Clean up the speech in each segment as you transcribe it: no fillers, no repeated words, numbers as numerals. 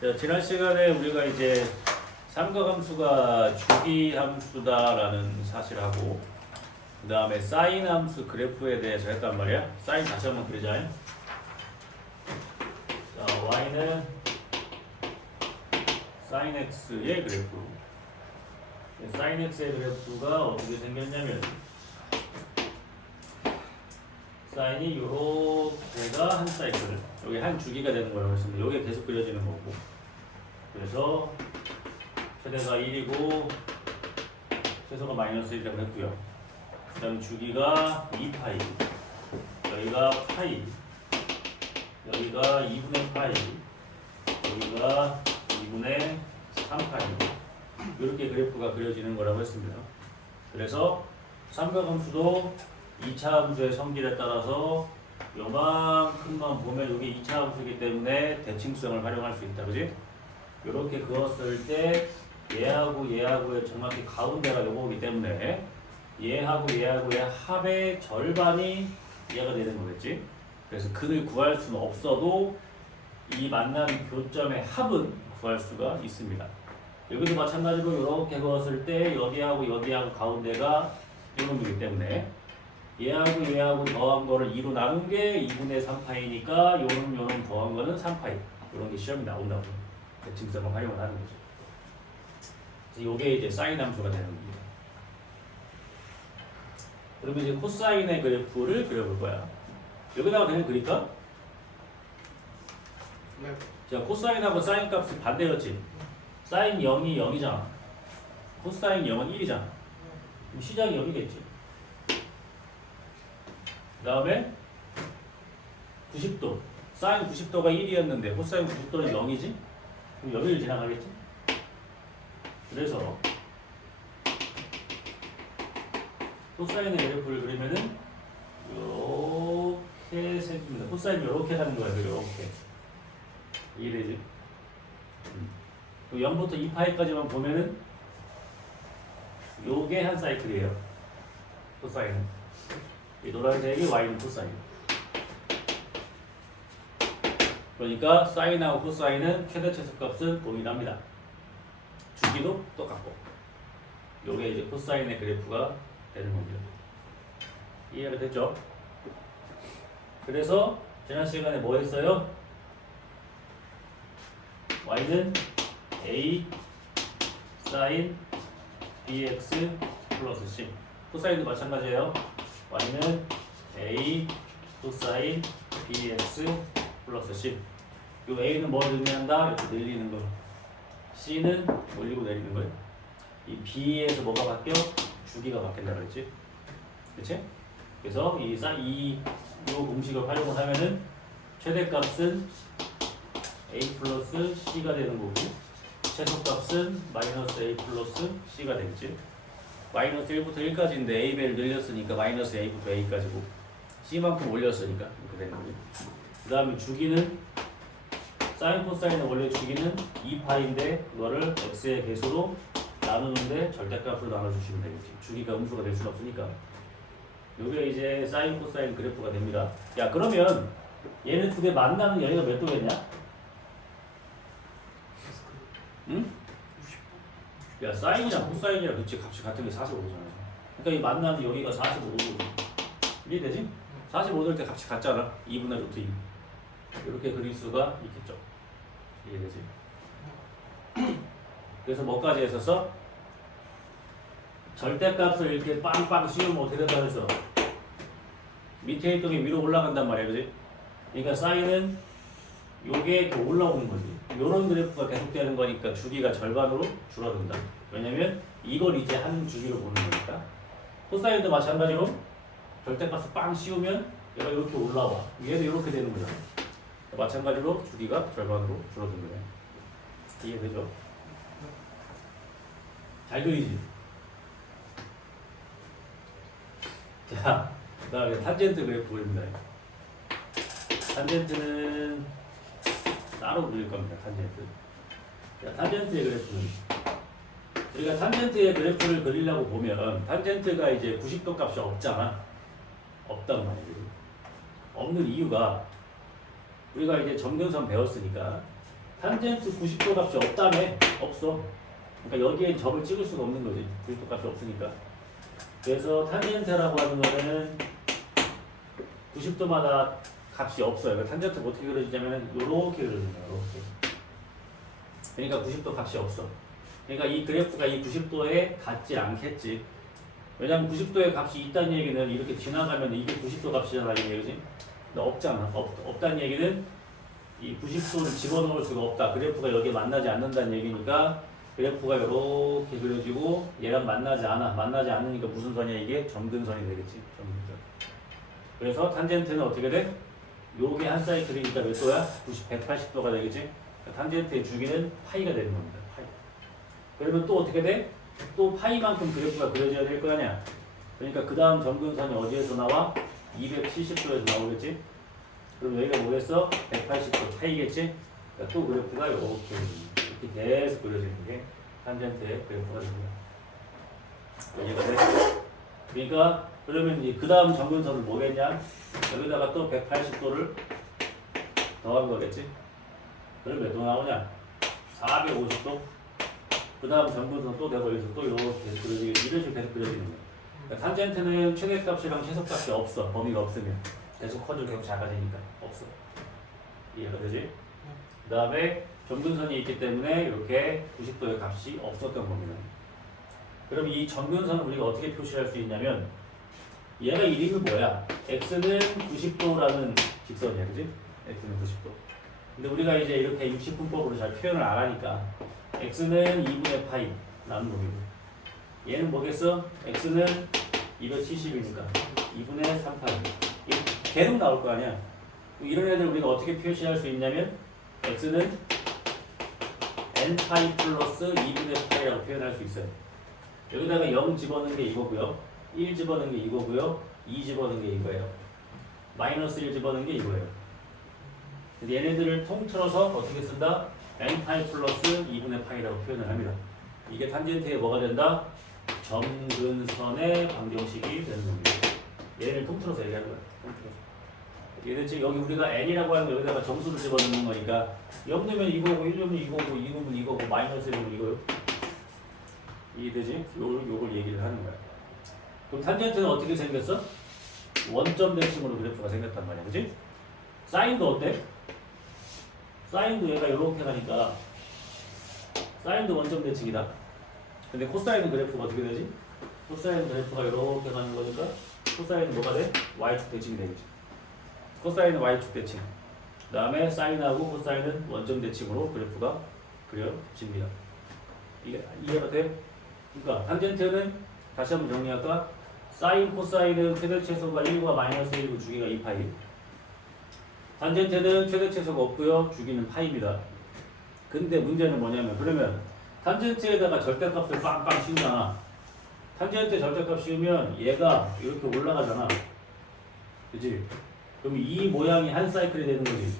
자, 지난 시간에 우리가 이제 삼각함수가 주기함수다라는 사실하고 그 다음에 사인함수 그래프에 대해서 했단 말이야. 사인 다시 한번 그리자. 자, y는 sin x의 그래프. sin x의 그래프가 어떻게 생겼냐면 사인이 요렇게가 한 사이클, 여기 한 주기가 되는 거라고 했습니다. 요게 계속 그려지는 거고, 그래서 최대가 1이고 최소가 마이너스 1이라고 했고요. 그 다음 주기가 2파이, 여기가 파이, 여기가 2분의 파이, 여기가 2분의 3파이, 이렇게 그래프가 그려지는 거라고 했습니다. 그래서 삼각함수도 2차 함수의 성질에 따라서 요만큼만 보면 이게 2차 함수이기 때문에 대칭성을 활용할 수 있다, 그지? 이렇게 그었을 때 얘하고 얘하고의 정확히 가운데가 요거기 때문에 얘하고 얘하고의 합의 절반이 얘가 되는 거겠지? 그래서 근을 구할 수는 없어도 이 만나는 교점의 합은 구할 수가 있습니다. 여기도 마찬가지로 이렇게 그었을 때 여기하고 여기하고 가운데가 이놈이기 때문에 얘하고 얘하고 더한 거를 2로 나눈 게 2분의 3파이니까 요놈 더한 거는 3파이. 이런 게 시험이 나온다고. 대칭성을 활용을 하는 거죠. 그래서 요게 이제 사인 함수가 되는 겁니다. 그러면 이제 코사인의 그래프를 그려볼 거야. 여기다가 그냥 그릴까? 네. 자, 코사인하고 사인 값이 반대였지. 사인 0이 0이잖아. 코사인 0은 1이잖아. 그럼 시작이 0이겠지. 그 다음에 90도, 사인 90도가 1이었는데 코사인 90도는 0이지? 그럼 여기를 지나가겠지? 그래서 코사인의 그래프를 그리면은 이렇게 생깁니다. 코사인이 이렇게 가는 거야. 이렇게 이해되지? 0부터 2파이까지만 보면은 요게 한 사이클이에요. 코사인은 이 노란색이 y는 코사인. 그러니까 사인하고 코사인은 최대 최소값은 동일합니다. 주기도 똑같고. 요게 이제 코사인의 그래프가 되는 겁니다. 이해가 됐죠? 그래서 지난 시간에 뭐 했어요? y는 a sin bx 플러스 c. 코사인도 마찬가지예요. y는 a 코사인 bx 플러스 c. 요 a는 뭘 의미한다? 이렇게 늘리는 거. c는 올리고 내리는 거예요. 이 b에서 뭐가 바뀌어? 주기가 바뀐다 그랬지? 그치? 그래서 이 공식을 활용을 하면은 최대값은 a 플러스 c가 되는 거고 최소값은 마이너스 a 플러스 c가 되겠지? 마이너스 1부터 1까지인데 a배를 늘렸으니까 마이너스 a부터 a까지고 c만큼 올렸으니까 이렇게 되는 거죠. 그 다음에 주기는 사인 코사인의 원래 주기는 2파인데 그거를 x의 개수로 나누는데 절대값으로 나눠주시면 되겠지. 주기가 음수가 될 수는 없으니까. 요게 이제 사인 코사인 그래프가 됩니다. 야, 그러면 얘네 두 개 만나는 여기가 몇 도겠냐? 응? 야, 사인이랑 코사인이랑 그치 값이 같은 게 45도잖아. 그러니까 이 만나는 여기가 45도. 이해되지? 45도일 때 값이 같잖아. 2분의 루트 2. 이렇게 그릴 수가 있겠죠. 이해되지? 그래서 뭐까지 했었어? 절대값을 이렇게 빵빵 씌우면 어떻게 된다 그랬어? 밑에 있던 게 위로 올라간단 말이야, 그지? 그러니까 사인은 요게 더 올라오는 거지. 요런 그래프가 계속되는 거니까 주기가 절반으로 줄어든다. 왜냐면 이걸 이제 한 주기로 보는 거니까. 코사인도 마찬가지로 절대값을 빵 씌우면 얘가 이렇게 올라와. 얘도 이렇게 되는 거잖아. 마찬가지로 주기가 절반으로 줄어든 거네. 이해되죠? 잘 그리지? 자, 그 다음에 탄젠트 그래프 그립니다. 탄젠트는 따로 그릴 겁니다. 탄젠트. 자, 탄젠트의 그래프는 우리가 탄젠트의 그래프를 그리려고 보면 탄젠트가 이제 90도 값이 없잖아. 없단 말이에요. 없는 이유가 우리가 이제 점근선 배웠으니까 탄젠트 90도 값이 없다며? 없어. 그러니까 여기에 점을 찍을 수가 없는 거지. 90도 값이 없으니까. 그래서 탄젠트라고 하는 거는 90도마다 값이 없어요. 그러니까 탄젠트가 어떻게 그려지냐면 이렇게 그려집니다. 이렇게. 그러니까 90도 값이 없어. 그러니까 이 그래프가 이 90도에 닿지 않겠지. 왜냐면 90도의 값이 있다는 얘기는 이렇게 지나가면 이게 90도 값이잖아, 이 얘기지. 근데 없잖아. 없다는 얘기는 이 90도를 집어넣을 수가 없다. 그래프가 여기에 만나지 않는다는 얘기니까 그래프가 이렇게 그려지고 얘랑 만나지 않아. 만나지 않으니까 무슨 선이야 이게? 점근선이 되겠지. 점근선. 그래서 탄젠트는 어떻게 돼? 요게 한 사이클이니까 몇 도야? 180도가 되겠지. 탄젠트의 주기는 파이가 되는 겁니다. 파이. 그러면 또 어떻게 돼? 또 파이만큼 그래프가 그려져야 될 거 아니야. 그러니까 그 다음 점근선이 어디에서 나와? 270도에서 나오겠지. 그럼 여기가 뭐겠어? 180도 파이겠지. 그러니까 또 그래프가 이렇게 계속 그려지는 게 탄젠트의 그래프가 됩니다. 이해가 돼? 그러니까 그러면 이제 그 다음 점근선은 뭐겠냐? 여기다가 또 180도를 더한 거겠지. 그럼 몇 도 나오냐? 450도. 그 다음 점근선 또 내가 여기서 또 이렇게 계속 그려지게 이런 식으로 계속 그려지는 거야. 그러니까 탄젠트는 최대값이랑 최소값이 없어. 범위가 없으면 계속 커지고 계속 작아지니까 없어. 이해가 되지? 그 다음에 점근선이 있기 때문에 이렇게 90도의 값이 없었던 겁니다. 그럼 이 점근선을 우리가 어떻게 표시할 수 있냐면 얘가 이름이 뭐야? x는 90도라는 직선이야, 그지? x는 90도. 근데 우리가 이제 이렇게 육식분법으로 잘 표현을 안 하니까 x는 2분의 파이 라는 놈이고 얘는 뭐겠어? x는 270이니까 2분의 3파이 계속 나올 거 아니야. 이런 애들 우리가 어떻게 표시할 수 있냐면 x는 n파이 플러스 2분의 파이라고 표현할 수 있어요. 여기다가 0 집어넣은 게 이거고요. 1 집어넣은 게 이거고요. 2 집어넣은 게 이거예요. 마이너스 1 집어넣은 게 이거예요. 얘네들을 통틀어서 어떻게 쓴다? n파이 플러스 2분의 파이라고 표현을 합니다. 이게 탄젠트에 뭐가 된다? 점근선의 방정식이 되는 겁니다. 얘를 통틀어서 얘기하는 거야. 통틀어서. 얘는 지금 여기 우리가 n이라고 하는 거 여기다가 정수를 집어넣는 거니까 0 넣으면 이거고 1 넣으면 이거고 2 넣으면 이거고 마이너스 1 넣으면 이거요. 이해되지? 요걸 얘기를 하는 거야. 그럼 탄젠트는 어떻게 생겼어? 원점 대칭으로 그래프가 생겼단 말이야. 그치? 사인도 어때? 사인도 얘가 이렇게 가니까 사인도 원점 대칭이다. 근데 코사인은 그래프가 어떻게 되지? 코사인 그래프가 이렇게 가는 거니까 코사인은 뭐가 돼? y축 대칭이 되겠지. 코사인은 y축 대칭. 그 다음에 사인하고 코사인은 원점 대칭으로 그래프가 그려집니다. 이게 이해가 돼? 그러니까 탄젠트는 다시 한번 정리할까? 사인, 코사인은 최대 최소가 1과 마이너스 1이고 주기가 2파이. 탄젠트는 최대 최소가 없고요. 주기는 파이입니다. 근데 문제는 뭐냐면 그러면 탄젠트에다가 절대값을 빵빵 씌우잖아. 탄젠트에 절대값 씌우면 얘가 이렇게 올라가잖아. 그치? 그럼 이 모양이 한 사이클이 되는 거지.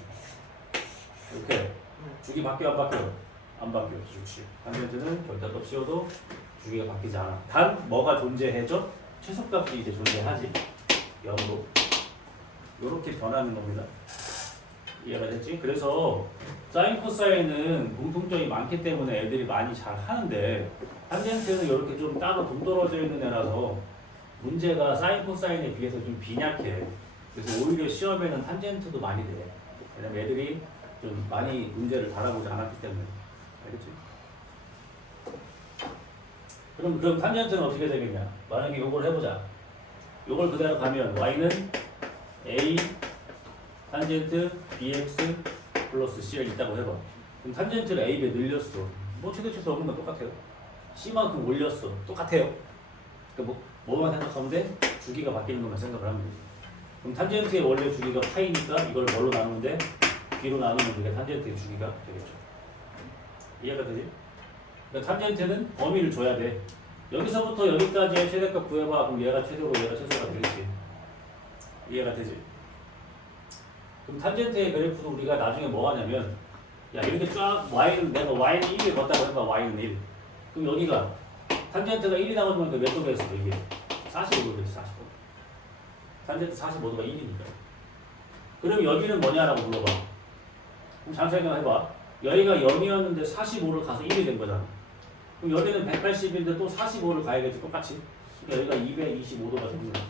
이렇게 주기 바뀌어 안 바뀌어? 안 바뀌어. 그렇지. 탄젠트는 절대값 씌워도 주기가 바뀌지 않아. 단 뭐가 존재해줘? 최소값이 이제 존재하지. 0으로. 이렇게 변하는 겁니다. 이해가 됐지? 그래서 사인 코사인은 공통점이 많기 때문에 애들이 많이 잘 하는데 탄젠트는 이렇게 좀 따로 동떨어져 있는 애라서 문제가 사인 코사인에 비해서 좀 빈약해. 그래서 오히려 시험에는 탄젠트도 많이 돼. 왜냐면 애들이 좀 많이 문제를 달아보지 않았기 때문에. 알겠지? 그럼 탄젠트는 어떻게 되겠냐? 만약에 이걸 해보자. 이걸 그대로 가면 y는 a 탄젠트 bx 플러스 c가 있다고 해봐. 그럼 탄젠트를 a, b에 늘렸어. 뭐 최대 최소 없는 건 똑같아요. c만큼 올렸어. 똑같아요. 그러니까 뭐만 생각하면 돼? 주기가 바뀌는 것만 생각을 하면 되지. 그럼 탄젠트의 원래 주기가 파이니까 이걸 뭘로 나누면 돼? b로 나누면 그게 탄젠트의 주기가 되겠죠. 이해가 되지? 그러니까 탄젠트는 범위를 줘야 돼. 여기서부터 여기까지의 최대값 구해봐. 그럼 얘가 최대고 얘가 최소가 되겠지. 이해가 되지? 그럼 탄젠트의 그래프도 우리가 나중에 뭐 하냐면 야 이렇게 쫙 y는 내가 y는 1을 걷다고 해봐. y는 1. 그럼 여기가 탄젠트가 1이 나오면 몇 도가 있어? 이게 45도겠지. 45도. 탄젠트 45도가 1이니까. 그럼 여기는 뭐냐라고 물어봐. 그럼 잠시 생각해봐. 여기가 0이었는데 45를 가서 1이 된 거잖아. 그럼 여기는 180인데 또 45를 가야겠지, 똑같이. 그러니까 여기가 225도가 되는 거야.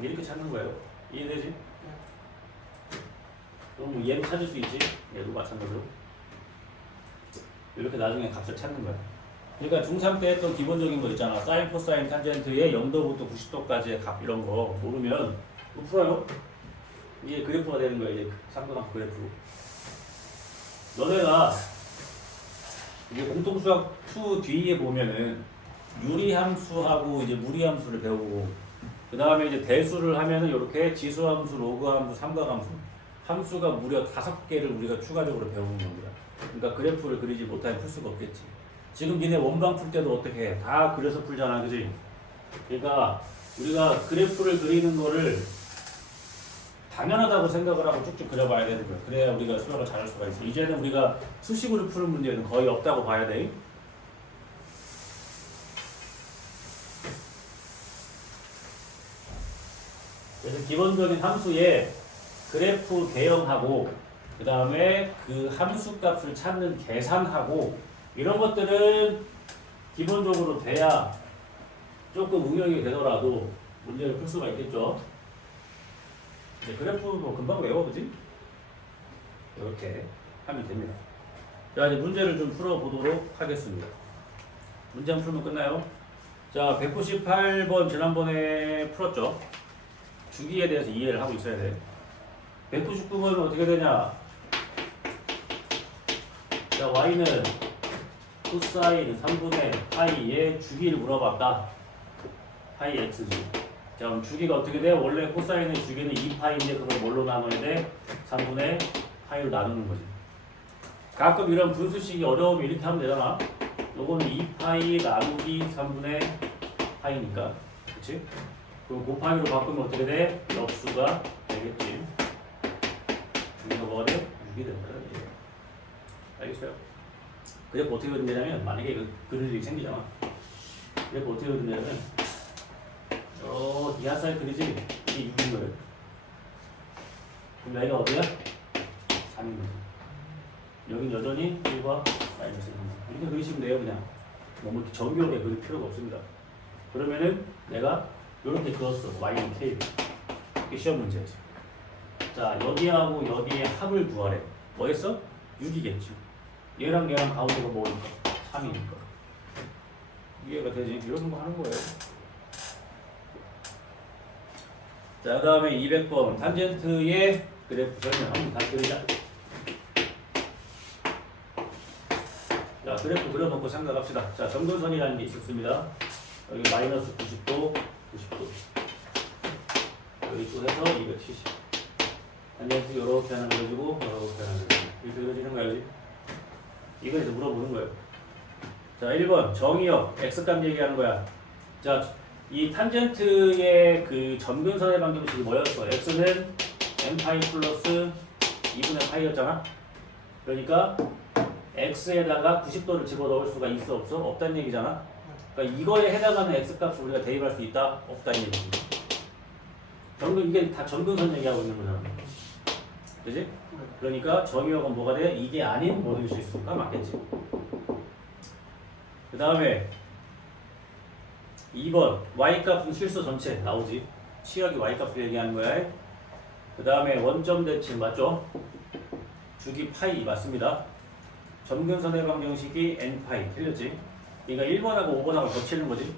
이렇게 찾는 거예요. 이해되지? 그럼 뭐 얘도 찾을 수 있지? 얘도 마찬가지로. 이렇게 나중에 값을 찾는 거야. 그러니까 중3 때 했던 기본적인 거 있잖아. 사인, 코사인, 탄젠트의 0도부터 90도까지의 값 이런 거 모르면 뭐 풀어요. 이게 그래프가 되는 거야. 이제 삼각형 그래프. 너네가 이제 공통수학 2 뒤에 보면은 유리함수하고 이제 무리함수를 배우고 그 다음에 이제 대수를 하면은 이렇게 지수함수, 로그함수, 삼각함수 함수가 무려 5개를 우리가 추가적으로 배우는 겁니다. 그러니까 그래프를 그리지 못하면 풀 수가 없겠지. 지금 니네 원방 풀 때도 어떻게 해? 다 그려서 풀잖아, 그지? 그러니까 우리가 그래프를 그리는 거를 당연하다고 생각을 하고 쭉쭉 그려봐야 되는 거야. 그래야 우리가 수학을 잘할 수가 있어. 이제는 우리가 수식으로 푸는 문제는 거의 없다고 봐야 돼. 그래서 기본적인 함수에 그래프 개형하고 그 다음에 그 함수 값을 찾는 계산하고 이런 것들은 기본적으로 돼야 조금 응용이 되더라도 문제를 풀 수가 있겠죠. 그래프 뭐 금방 외워, 그지? 이렇게 하면 됩니다. 자, 이제 문제를 좀 풀어보도록 하겠습니다. 문제 한번 풀면 끝나요. 자, 198번 지난번에 풀었죠. 주기에 대해서 이해를 하고 있어야 돼. 199번은 어떻게 되냐? 자, y는 코사인 3분의 파이의 주기를 물어봤다. 파이 x지. 자, 그럼 주기가 어떻게 돼? 원래 코사인의 주기는 2파이인데 그걸 뭘로 나눠야 돼? 3분의 파이로 나누는 거지. 가끔 이런 분수식이 어려우면 이렇게 하면 되잖아. 요거는 2파이 나누기 3분의 파이니까. 그치? 그럼 곱하기로 바꾸면 어떻게 돼? 역수가 되겠지. 주기가 뭐가 돼? 6이 된다. 알겠어요? 그래프 어떻게 그린다면 만약에 그릴 일이 생기잖아. 그래프 어떻게 그린다면 이 한 살 그리지? 이게 6인 거예요. 그럼 여기가 어디야? 3인 거지. 여긴 여전히 1과 마이너스 1입니다. 이렇게 그리시면 돼요, 그냥. 너무 이렇게 정교하게 그릴 필요가 없습니다. 그러면은 내가 이렇게 그었어. y는 k를. 이게 시험 문제였어. 자, 여기하고 여기의 합을 구하래. 뭐겠어? 6이겠지. 얘랑 얘랑 가운데가 뭐니까? 3이니까. 이해가 되지? 이런 거 하는 거예요. 자, 그 다음에 200번 탄젠트의 그래프 설명 한번 다시 그리자. 자, 그래프 그려놓고 생각합시다. 자, 점근선이라는 게 있었습니다. 여기 마이너스 90도, 90도. 여기 또 해서 270. 탄젠트 이렇게 하나 그려주고, 이렇게 하나 그려주고. 이렇게 그려지는 거야, 여기. 이거 이제 물어보는 거예요. 자, 1번 정의역 x값 얘기하는 거야. 자, 이 탄젠트의 그 점근선의 방정식이 뭐였어? x는 n파이 플러스 2분의 파이였잖아. 그러니까 x에다가 90도를 집어넣을 수가 있어 없어? 없다는 얘기잖아. 그러니까 이거에 해당하는 x값을 우리가 대입할 수 있다? 없다는 얘기지. 이게 다 점근선 얘기하고 있는 거잖아. 그지? 그러니까 정의역은 뭐가 돼? 이게 아닌 뭐일 수 있을까? 맞겠지. 그 다음에 2번 y값은 실수 전체 나오지. 치역이 y값을 얘기하는 거야. 그 다음에 원점 대칭 맞죠? 주기 파이 맞습니다. 점근선의 방정식이 n파이 틀렸지. 그러니까 1번하고 5번하고 겹치는 거지.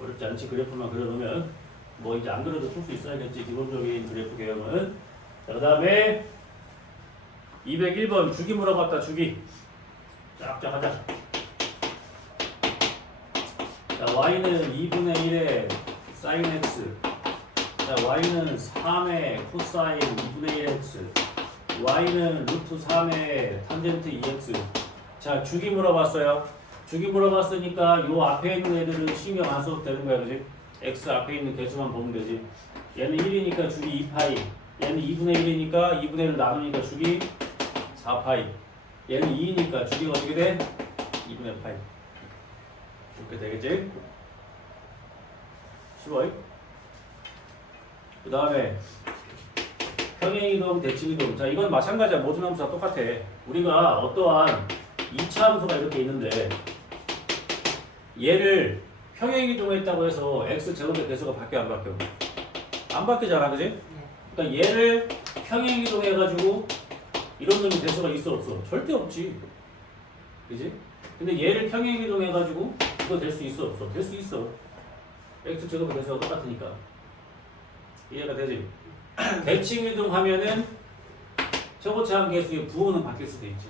어렵지 않지. 그래프만 그려놓으면 뭐 이제 안 그려도 풀 수 있어야겠지. 기본적인 그래프 개형은. 자, 그 다음에 201번 주기 물어봤다. 주기 쫙쫙 하자. 자, y는 2분의 1의 sin x. 자, y는 3의 코사인 2분의 1 x. y는 루트 3의 탄젠트 2x. 자, 주기 물어봤어요. 주기 물어봤으니까 요 앞에 있는 애들은 신경 안 써도 되는 거야, 그지? x 앞에 있는 개수만 보면 되지. 얘는 1이니까 주기 2파이. 얘는 2분의 1이니까 2분의 1을 나누니까 주기 4파이. 얘는 2이니까 주기가 어떻게 돼? 2분의 파이. 이렇게 되겠지? 10월. 그 다음에 평행이동, 대칭이동. 자, 이건 마찬가지야. 모든 함수 다 똑같아. 우리가 어떠한 2차 함수가 이렇게 있는데 얘를 평행이동했다고 해서 x제곱의 개수가 바뀌어 안 바뀌어? 안 바뀌잖아, 그지? 그러니까 얘를 평행이동해가지고 이런 놈이 개수가 있어 없어? 절대 없지, 그지? 근데 얘를 평행이동해가지고 이거 될 수 있어 없어? 될 수 있어. x제곱의 개수가 똑같으니까. 이해가 되지? 대칭이동하면은 최고차항 개수의 부호는 바뀔 수도 있지.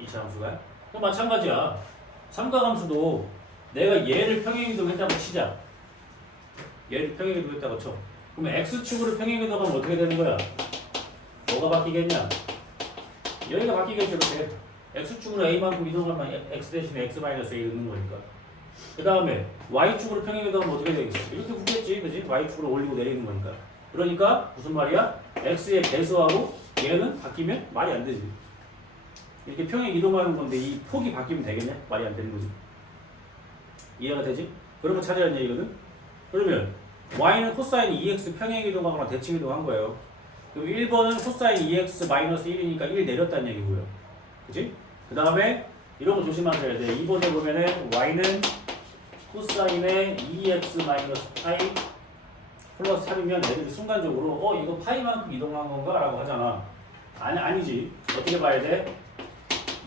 2차 함수가. 또 마찬가지야. 삼각함수도 내가 얘를 평행이동했다고 치자. 얘를 평행이동했다고 쳐. 그럼 x축으로 평행이동하면 어떻게 되는 거야? 뭐가 바뀌겠냐? 여기가 바뀌겠죠, 이렇게. x축으로 a만큼 이동하면 x 대신에 x 마이너스 a 넣는 거니까. 그 다음에 y축으로 평행이동하면 어떻게 되겠어? 이렇게 붙겠지, 그지? y축으로 올리고 내리는 거니까. 그러니까 무슨 말이야? x의 개수하고 얘는 바뀌면 말이 안 되지. 이렇게 평행 이동하는 건데 이 폭이 바뀌면 되겠냐? 말이 안 되는 거지. 이해가 되지? 그러면 차례한 얘기거든? 그러면 y는 코사인 2x 평행 이동하거나 대칭 이동한 거예요. 그럼 1번은 코사인 2x 마이너스 1이니까 1 내렸다는 얘기고요. 그치? 그 다음에 이런 거 조심하셔야 돼. 2번에 보면은 y는 코사인의 2x 마이너스 파이 플러스 3이면 애들이 순간적으로 이거 파이만큼 이동한 건가? 라고 하잖아. 아니지. 어떻게 봐야 돼?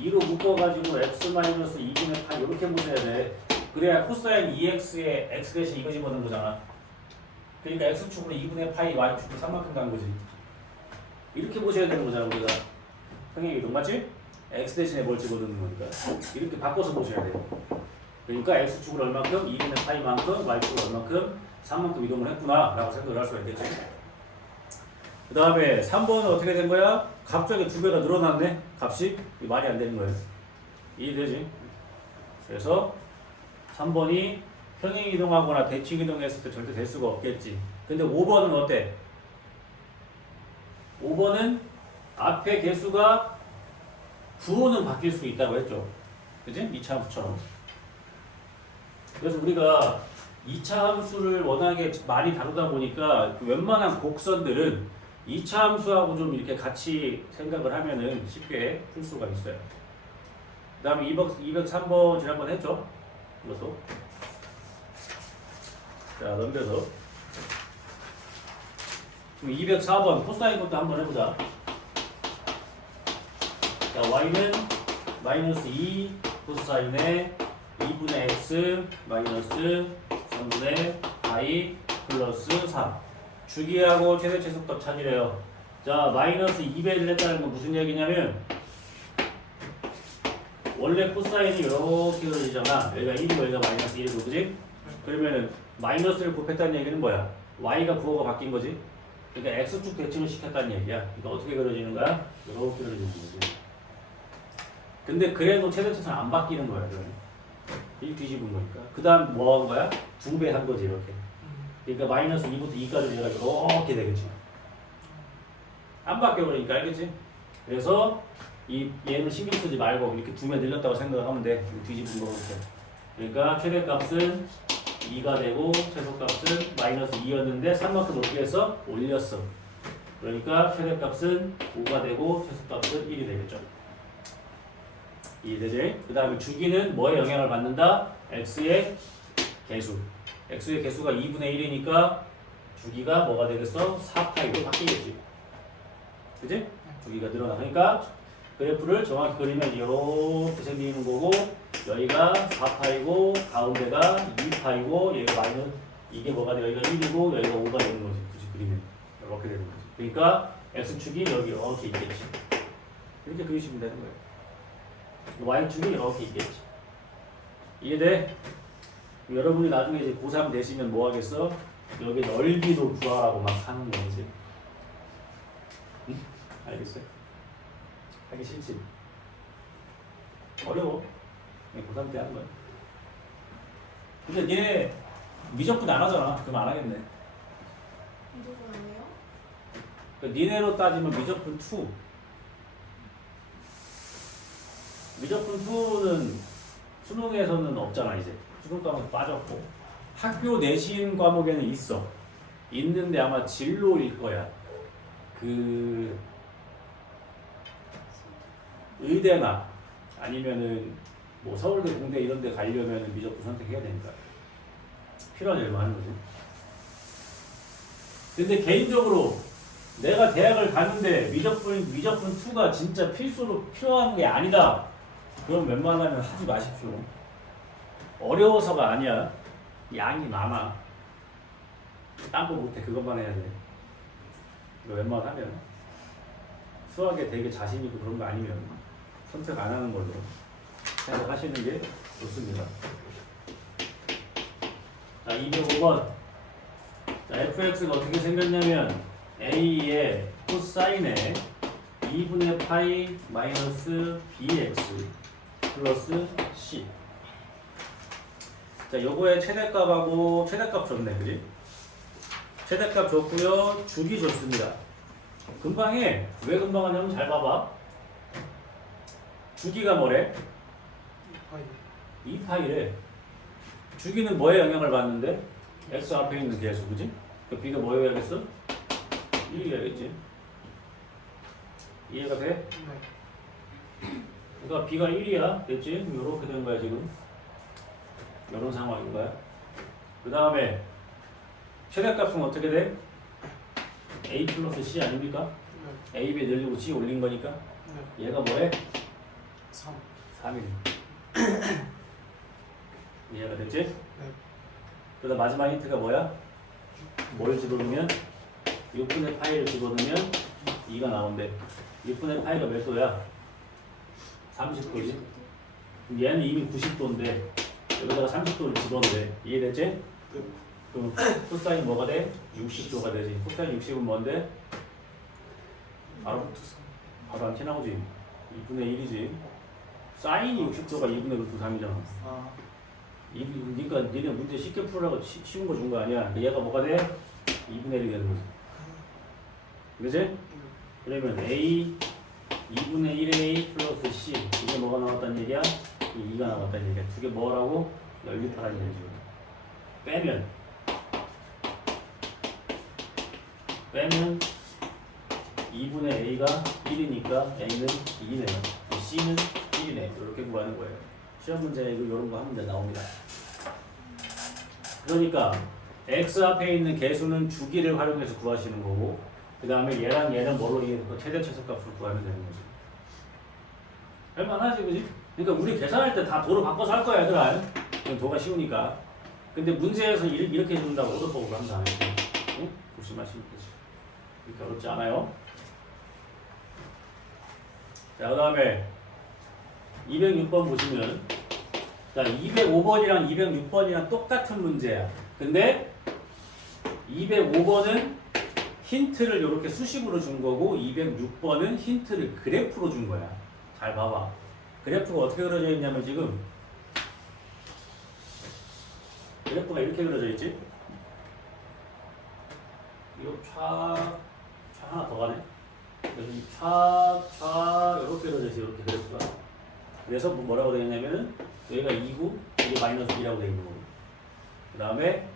2로 묶어가지고 x 마이너스 2분의 파이 이렇게 보셔야 돼. 그래야 코사인 2x에 x 대신 이거 집어넣은 거잖아. 그러니까 x축으로 2분의 파이, y축으로 3만큼 간 거지. 이렇게 보셔야 되는 거잖아, 우리가. 평행 이동 맞지? x 대신에 뭘 집어넣는 거니까. 이렇게 바꿔서 보셔야 돼요. 그러니까 x축으로 얼만큼? 2분의 파이만큼, y축으로 얼만큼? 3만큼 이동을 했구나 라고 생각을 할 수가 있겠지. 그 다음에 3번은 어떻게 된 거야? 갑자기 2배가 늘어났네? 값이? 이게 말이 안 되는 거예요. 이해되지? 그래서 3번이 평행 이동하거나 대칭 이동했을 때 절대 될 수가 없겠지. 근데 5번은 어때? 5번은 앞에 개수가 부호는 바뀔 수 있다고 했죠. 그지? 2차 함수처럼. 그래서 우리가 2차 함수를 워낙에 많이 다루다 보니까 웬만한 곡선들은 2차 함수하고 좀 이렇게 같이 생각을 하면은 쉽게 풀 수가 있어요. 그 다음에 203번 지난번 했죠? 이것도. 자, 넘겨서. 그럼 204번 코사인 것도 한번 해보자. 자, y는 마이너스 2 코사인의 2분의 x 마이너스 3분의 y 플러스 3. 주기하고 최대치 속도 찾으래요. 자, 마이너스 2배를 했다는 건 무슨 얘기냐면 원래 코사인이 이렇게 그려지잖아. 여기가 1이고 여기가 마이너스 1이고, 그지? 그러면은 마이너스를 곱했다는 얘기는 뭐야? y가 부호가 바뀐 거지? 그러니까 x축 대칭을 시켰다는 얘기야. 이거 어떻게 그려지는 거야? 이렇게 그려지는 거지. 근데 그래도 최대치는 안 바뀌는 거야. 이 뒤집은 거니까. 그 다음 뭐 한 거야? 2배 한 거지, 이렇게. 그러니까 마이너스 2부터 2까지 내가지고 이렇게 되겠지. 안 바뀌어버리니까, 알겠지? 그래서 얘는 신경 쓰지 말고 이렇게 2배 늘렸다고 생각하면 돼. 뒤집은 거 이렇게. 그러니까 최대값은 2가 되고 최소값은 마이너스 2였는데 3만큼 어떻게 해서? 올렸어. 그러니까 최대값은 5가 되고 최소값은 1이 되겠죠. 이해되지? 그 다음에 주기는 뭐에 영향을 받는다? x의 개수. x의 개수가 2분의 1이니까 주기가 뭐가 되겠어? 4파이로 바뀌겠지. 그지? 주기가 늘어나니까 그래프를 정확히 그리면 이렇게 생기는 거고 여기가 4파이고 가운데가 2파이고 얘가 마이너스 이게 뭐가 돼? 여기가 1이고 여기가 5가 되는 거지. 그치? 그리면 이렇게 되는 거지. 그러니까 x축이 여기 이렇게 있겠지. 이렇게 그리시면 되는 거예요. y축이 이렇게 있겠지. 이해돼? 여러분이 나중에 이제 고3 되시면 뭐 하겠어? 여기 넓이도 구하라고 막 하는 거지. 응? 알겠어요? 하기 싫지? 어려워. 그냥 고3 때 하는 거야. 근데 니네 미적분 안 하잖아. 그럼 안 하겠네. 미적분 안 해요? 그러니까 니네로 따지면 미적분 2. 미적분 2는 수능에서는 없잖아 이제. 수능 과목 빠졌고 학교 내신 과목에는 있어. 있는데 아마 진로일 거야. 그 의대나 아니면은 뭐 서울대 공대 이런 데 가려면 미적분 선택해야 되니까 필요한 일만 하는 거지. 근데 개인적으로 내가 대학을 가는데 미적분 2가 진짜 필수로 필요한 게 아니다. 그럼 웬만하면 하지 마십시오. 어려워서가 아니야. 양이 많아. 딴 거 못해. 그것만 해야 돼. 이거 웬만하면 수학에 되게 자신 있고 그런 거 아니면 선택 안 하는 걸로 생각하시는 게 좋습니다. 자, 205번. 자, fx가 어떻게 생겼냐면 a의 코사인에 2분의 파이 마이너스 bx 플러스 c. 자, 요거의 최대값하고 최대값 줬네, 그지? 최대값 줬고요, 주기 줬습니다. 금방 해. 왜 금방 하냐면 잘 봐봐. 주기가 뭐래? 2파이래. 주기는 뭐에 영향을 받는데? x 앞에 있는 계수, 그지? 그 b가 뭐여야겠어? 1이어야겠지. 이해가 돼? 그러니까 b가 1이야, 됐지? 요렇게 된 거야 지금. 요런 상황인 거야. 그 다음에 최대값은 어떻게 돼? a 플러스 c 아닙니까? a, b 늘리고 c 올린 거니까. 얘가 뭐해? 3이네. 이해가 됐지? 그 다음 마지막 힌트가 뭐야? 뭘 집어넣으면? 6분의 파이를 집어넣으면 2가 나온대. 6분의 파이가 몇 도야? 30도지. 얘는 이미 90도인데 여기다가 30도를 집어넣으래. 이해됐지? 그럼 코사인 뭐가 돼? 60도가 되지. 코사인 60은 뭔데? 바로 안 티나오지. 2분의 1이지. 사인이 60도가 2분의 루트 3이잖아. 그러니까 니네 문제 쉽게 풀으라고 쉬운 거 준 거 아니야. 얘가 뭐가 돼? 2분의 1이 되는 거지. 그지? 그러면 A 2분의 1A 플러스 C 이게 뭐가 나왔다는 얘기야? 이 2가 나왔다는 얘기야. 두 개 뭐라고? 연립하라는 얘기죠. 빼면 2분의 A가 1이니까 A는 2네요. C는 1이네. 이렇게 구하는 거예요. 시험 문제에 이런 거 한 문제 나옵니다. 그러니까 x 앞에 있는 개수는 주기를 활용해서 구하시는 거고, 그 다음에 얘랑 얘는 뭘로 이해해서 최대 최소값을 구하면 되는 거지. 할만하지, 그지? 그러니까 우리 계산할 때 다 도로 바꿔서 할 거야, 얘들아. 그럼 도가 쉬우니까. 근데 문제에서 이렇게 해준다고 오도법으로 항상 안 해. 응? 조심하시면 되지. 그러니까 어렵지 않아요. 자, 그 다음에 206번 보시면, 자, 205번이랑 206번이랑 똑같은 문제야. 근데 205번은 힌트를 이렇게 수식으로 준 거고 206번은 힌트를 그래프로 준 거야. 잘 봐봐. 그래프가 어떻게 그려져 있냐면 지금 그래프가 이렇게 그려져 있지? 이거 촥 하나 더 가네. 여기 촥 이렇게 그려져 있어. 이렇게 그래프가. 그래서 뭐라고 되어 있냐면은 여기가 2고 이게 마이너스 2라고 되어 있는 거고. 그 다음에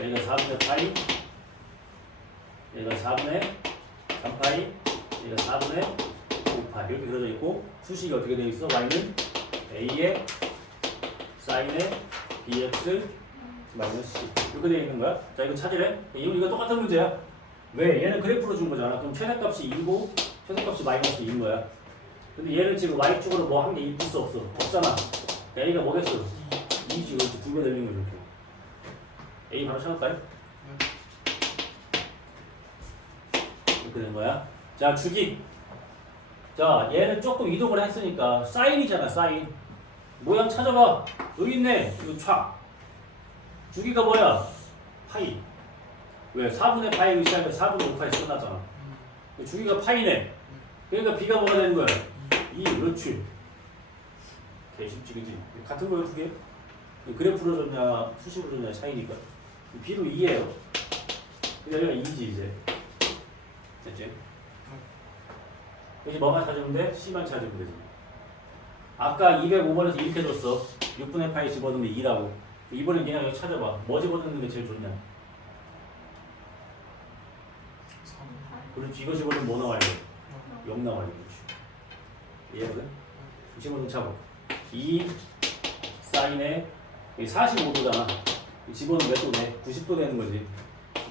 여기가 4분의 파이, 여기가 4분의 3파이, 여기가 4분의 5파이 이렇게 그려져 있고 수식이 어떻게 되어 있어? y는 a의 사인의 bx 마이너스 c 이렇게 되어 있는 거야. 자, 이거 찾으래? 이거 똑같은 문제야. 왜? 얘는 그래프로 준 거잖아. 그럼 최대값이 2고 최소값이 마이너스 2인 거야. 근데 얘를 지금 y축으로 뭐 한 개 입을 수 없어. 없잖아. a가 뭐겠어? 2지. 그렇지. 2배 늘린 거 이렇게. a 바로 찾을까요? 이렇게 된 거야. 자, 주기. 자, 얘는 조금 이동을 했으니까 사인이잖아, 사인. 모양 찾아봐. 여기 있네. 이거 촥. 주기가 뭐야? 파이. 왜? 4분의 파이로 시작해 4분의 5파이 끝났잖아. 주기가 파이네. 그러니까 b가 뭐가 되는 거야? 2. 그렇지. 개쉽지, 그지? 같은 거예요, 두 개? 그래프로 줬냐, 수식으로 줬냐 차이니까. b도 2예요. 여기가 2지, 이제. 됐지? 이제 뭐만 찾으면 돼? c만 찾으면 되지. 아까 205번에서 이렇게 줬어. 6분의 파이 집어넣으면 2라고. 이번엔 그냥 여기 찾아봐. 뭐 집어넣는 게 제일 좋냐? 그렇지. 이거 집어넣으면 뭐 나와야 돼? 0 나와야 돼. 이해가? 집어넣으면 차고 2 사인에 45도잖아. 집어넣으면 몇 도 돼? 90도 되는 거지.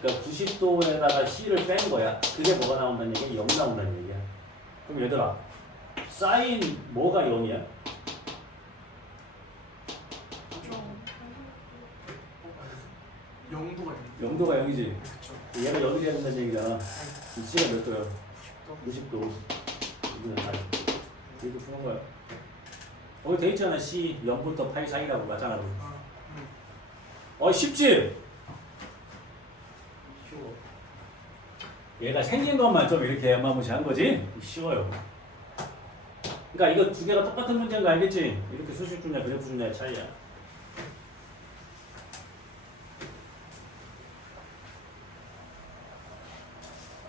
그러니까 90도에다가 C를 뺀 거야. 그게 뭐가 나온다는 얘기야? 0 나온다는 얘기야. 그럼 얘들아, 사인 뭐가 0이야? 영도가 0도가 0이지. 그쵸. 얘가 0이 돼야 된다는 얘기잖아. 이 C가 몇 도야? 90도. 이거는 다 이렇게 푸는 거야. 거기 돼 있잖아. C 0부터 파이 사이라고 맞잖아. 아, 쉽지? 쉬워. 얘가 생긴 것만 좀 이렇게 어마무시한 거지? 쉬워요. 그러니까 이거 두 개가 똑같은 문제인 거 알겠지? 이렇게 수식 주냐 그래프 주냐의 차이야.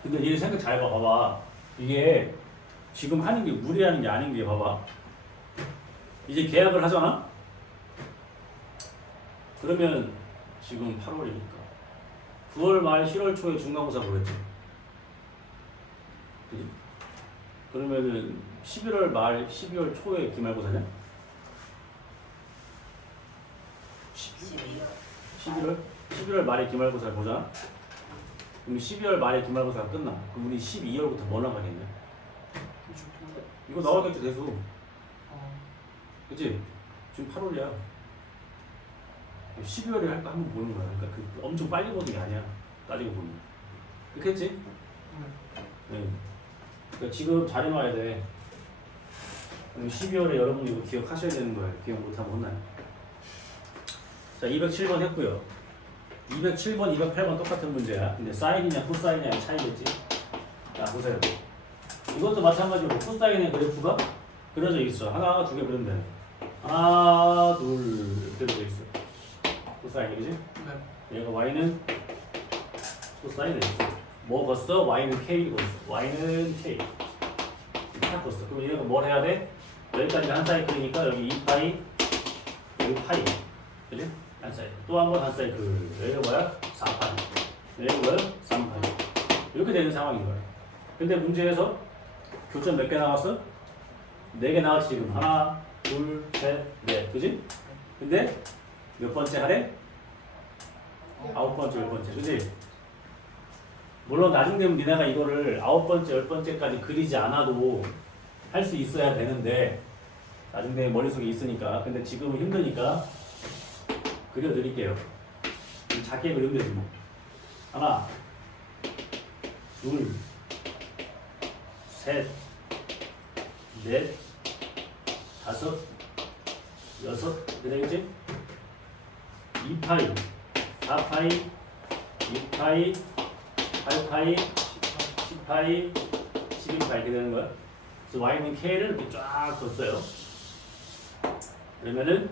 근데 얘 생각 잘 봐봐. 이게 지금 하는 게 무리하는 게 아닌 게 봐봐. 이제 계약을 하잖아? 그러면 지금 8월이니까 9월 말 10월 초에 중간고사 보겠지? 그지? 그러면은 11월 말 12월 초에 기말고사냐? 11월 말에 기말고사를 보잖아? 그럼 12월 말에 기말고사가 끝나. 그럼 우리 12월부터 뭐 나가겠냐? 이거 나오겠지 대수. 그치? 지금 8월이야. 12월에 할까 한번 보는 거야. 그러니까 그 엄청 빨리 보는 게 아니야. 따지고 보면. 그렇겠지? 네. 그러니까 지금 잘해놔야 돼. 12월에 여러분이 이거 기억하셔야 되는 거예요. 기억 못하면 혼나요. 자, 207번 했고요. 207번, 208번 똑같은 문제야. 근데 사인이냐 코사인이냐 차이겠지? 자, 보세요. 이것도 마찬가지로 코사인의 그래프가 그려져 있어. 하나, 두 개 그리면 돼. 하나, 둘 이렇게 되어 있어. 코사인, 그지? 네. 얘가 y는 코사인에 있어. 뭐 걷어? y는 k 걷어. y는 k. 딱 걷어. 그럼 얘가 뭘 해야 돼? 여기까지 한 사이클이니까 여기 2파이, 여기 파이. 그지? 한 사이클. 또 한 번 한 사이클. 여기가 뭐야? 4파이. 여기가 뭐야? 3파이. 이렇게 되는 상황인 거야. 근데 문제에서 교점 몇 개 나왔어? 4개 나왔지 지금. 하나, 둘, 셋, 넷. 그지? 근데 몇 번째 하래? 9번째, 10번째. 그지? 물론 나중 되면 니네가 이거를 9번째, 10번째까지 그리지 않아도 할 수 있어야 되는데 나중 되면 머릿속에 있으니까. 근데 지금은 힘드니까 그려드릴게요. 작게 그리면 되지 뭐. 하나, 둘, 셋, 넷, 다섯, 여섯. 이렇게 되겠지? 2파이, 4파이, 6파이, 8파이, 10파이, 12파이 이렇게 되는 거야. 그래서 y는 k를 이렇게 쫙 뒀어요. 그러면은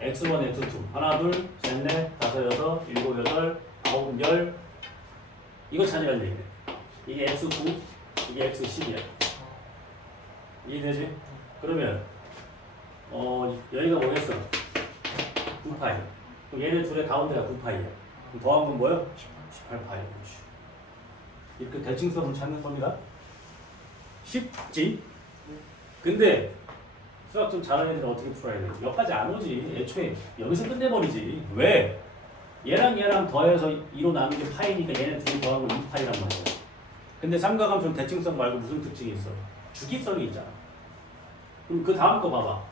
x1, x2 하나, 둘, 셋, 넷, 다섯, 여섯, 일곱, 여덟, 아홉, 열. 이거 찾으란 얘기네. 이게 x9, 이게 x10이야. 이해되지? 그러면 여기가 뭐겠어? 9파이. 그럼 얘네 둘의 가운데가 9파이야. 그럼 더한 건 뭐야? 18파이. 이렇게 대칭성을 찾는 겁니다. 쉽지? 근데 수학 좀 잘하는 애들은 어떻게 풀어야 돼? 여기까지 안 오지. 애초에 여기서 끝내버리지. 왜? 얘랑 더해서 2로 나눈 게 파이니까 얘네 둘이 더한 건 2파이란 말이야. 근데 삼각함수는 대칭성 말고 무슨 특징이 있어? 주기성이 있잖아. 그럼 그 다음 거 봐봐.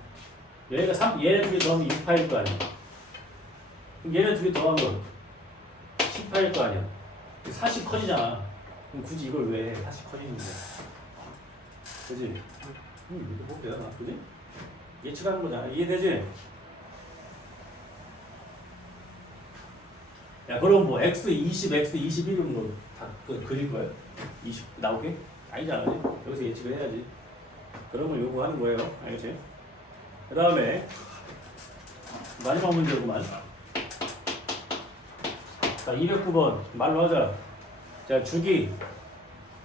얘네 둘이 더하면 6파일 거 아니야. 그럼 얘네 둘이 더한 건 10파일 거 아니야. 40 커지잖아. 그럼 굳이 이걸 왜 해? 40 커지는데. 그지? 이렇게 볼게요. 그지? 예측하는 거잖아. 이해되지? 야, 그럼 뭐 x20, x21은 뭐 다 그릴 거야? 20 나오게? 아니잖아. 여기서 예측을 해야지. 그런 걸 요구하는 거예요. 알겠지? 그 다음에 마지막 문제구만. 자, 209번 말로 하자. 자, 주기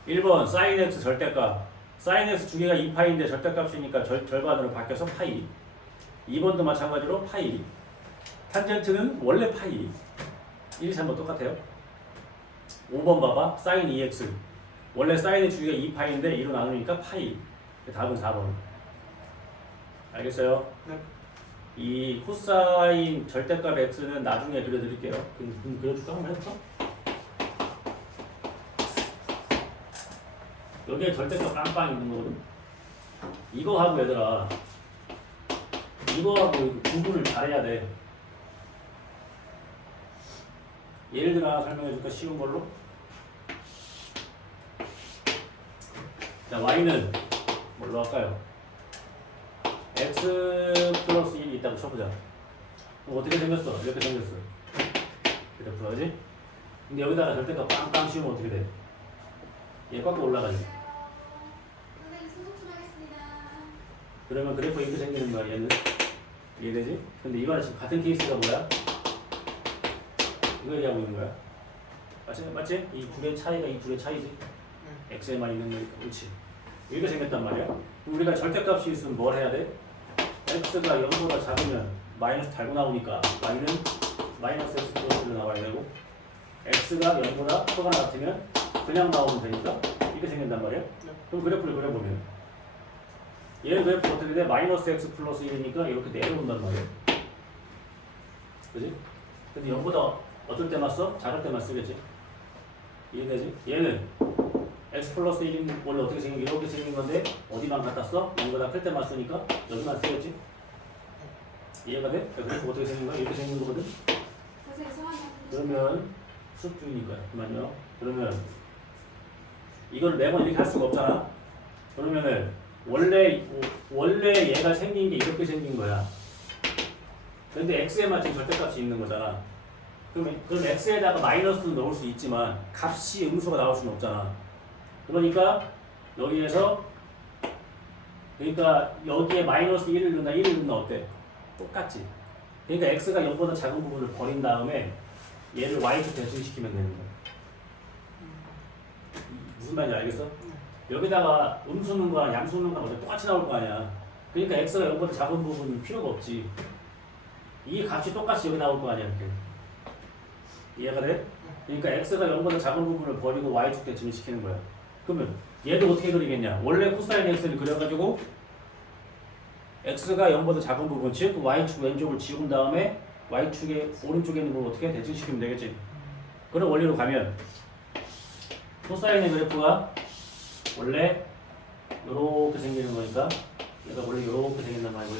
1번 sin x 절대값. sin x 주기가 2파이인데 절대값이니까 절반으로 바뀌어서 파이. 2번도 마찬가지로 파이. 탄젠트는 원래 파이. 1, 3번 똑같아요. 5번 봐봐. sin 2x. 원래 사인의 주기가 2파이인데 2로 나누니까 파이. 답은 4번. 알겠어요? 네. 이 코사인 절대값 x는 나중에 그려드릴게요. 그럼 그려줄까? 한번 해볼까? 여기에 절대값 빵빵 있는 거거든. 이거하고 얘들아, 이거하고 구분을 잘해야 돼. 예를 들어 하나 설명해줄까? 쉬운 걸로. 자, y는 뭘로 할까요? x 플러스 1이 있다고 쳐보자. 그럼 어떻게 생겼어? 이렇게 생겼어. 그래프가, 그지? 근데 여기다가 절대값 빵빵 씌우면 어떻게 돼? 얘 꽉 올라가지. 선생님 소속 좀 하겠습니다. 그러면 그래프가 이렇게 생기는 거야, 얘는. 이해되지? 근데 이거는 지금 같은 케이스가 뭐야? 이거 얘기하고 있는 거야. 맞지? 맞지? 이 둘의 차이가 이 둘의 차이지. x에만 있는 거니까. 그렇지. 이렇게 생겼단 말이야. 우리가 절대값이 있으면 뭘 해야 돼? x가 0보다 작으면 마이너스 달고 나오니까 y는 마이너스 x 플러스로 나와야 되고, x가 0보다 크거나 같으면 그냥 나오면 되니까 이렇게 생긴단 말이야. 그럼 그래프를 그려보면 얘 그래프 어떻게 돼? 마이너스 x 플러스 1이니까 이렇게 내려온단 말이야. 그지? 근데 0보다 어떨 때만 써? 작을 때만 쓰겠지? 이해되지? 얘는 x 플러스 1은 원래 어떻게 생긴 이렇게 생긴 건데 어디만 갖다 써? 0보다 클 때만 쓰니까 여기만 쓰겠지? 이해가 돼? 그래프 어떻게 생긴 거야? 이렇게 생긴 거거든? 선생님 성함 그러면 수준이니까 그만요. 그러면 이걸 매번 이렇게 할 수가 없잖아. 그러면은 원래 얘가 생긴 게 이렇게 생긴 거야. 근데 x에만 지금 절대값이 있는 거잖아. 그럼 x에다가 마이너스는 넣을 수 있지만 값이 음수가 나올 수는 없잖아. 그러니까 여기에서 여기에 마이너스 1을 넣나 1을 넣나 어때? 똑같지. 그러니까 x가 0보다 작은 부분을 버린 다음에 얘를 y로 대칭시키면 되는 거야. 무슨 말인지 알겠어? 여기다가 음수 넣는 거랑 양수 넣는 거랑 똑같이 나올 거 아니야. 그러니까 x가 0보다 작은 부분은 필요가 없지. 이 값이 똑같이 여기 나올 거 아니야. 이렇게. 이해가 돼? 그러니까 x가 0보다 작은 부분을 버리고 y축 대칭을 시키는 거야. 그러면 얘도 어떻게 그리겠냐? 원래 코사인 x를 그려가지고 x가 0보다 작은 부분, 즉 y축 왼쪽을 지운 다음에 y축의 오른쪽에 있는 걸 어떻게 대칭시키면 되겠지? 그런 원리로 가면 코사인의 그래프가 원래 이렇게 생기는 거니까 얘가 원래 이렇게 생긴단 말이야.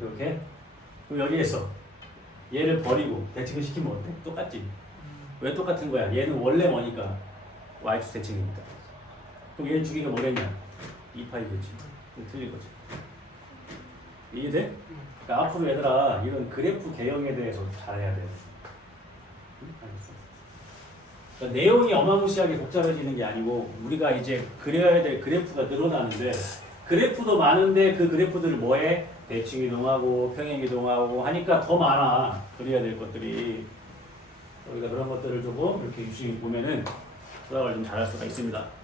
이렇게. 그럼 여기에서 얘를 버리고 대칭을 시키면 어때? 똑같지? 왜 똑같은 거야? 얘는 원래 뭐니까? y축 대칭이니까. 그럼 얘 주기가 뭐겠냐? 2파이겠지. 틀린 거지. 이해돼? 그러니까 앞으로 얘들아 이런 그래프 개형에 대해서 잘해야 돼. 응? 알겠어. 그러니까 내용이 어마무시하게 복잡해지는 게 아니고 우리가 이제 그려야 될 그래프가 늘어나는데 그래프도 많은데 그 그래프들을 뭐해? 대칭 이동하고 평행 이동하고 하니까 더 많아. 그려야 될 것들이. 우리가 그런 것들을 조금 이렇게 유심히 보면은 수학을 좀 잘할 수가 있습니다.